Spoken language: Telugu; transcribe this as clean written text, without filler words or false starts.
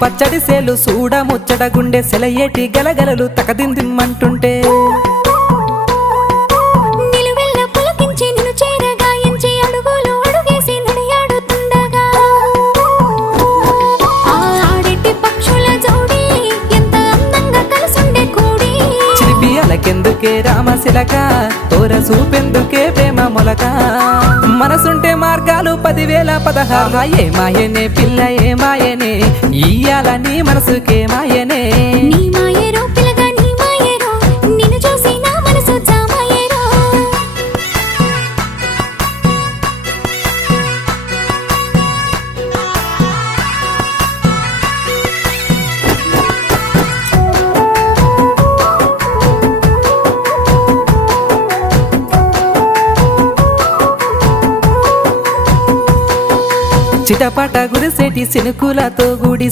పచ్చడి సేలు సూడ ముచ్చట గుండె సెలయేటి గలగలలు తకదిందిమ్మంటుంటే నిలువెల్ల పులకించి నిన్ను చేరగాయించి అడుగులు అడుగేసి నడియాడుతుండగా ఆడెట్టి పక్షుల జోడి ఎంత అందంగా కలుసుండే కూడి చిలిపి అలకెందుకే రామశిలక తోర సూపెందుకే ప్రేమ మొలక మనసుంటే మార్గాలు 10,016 ఏ మాయనే పిల్ల ఏ మాయనే ఇయ్యాల నీ మనసుకే మాయనే నీ మాయేరో పిల్లగా నీ మాయేరో నిన్ను చూసి నా మనసు జామాయేరో చిటపట గురిసేటి సినుకులతో గుడి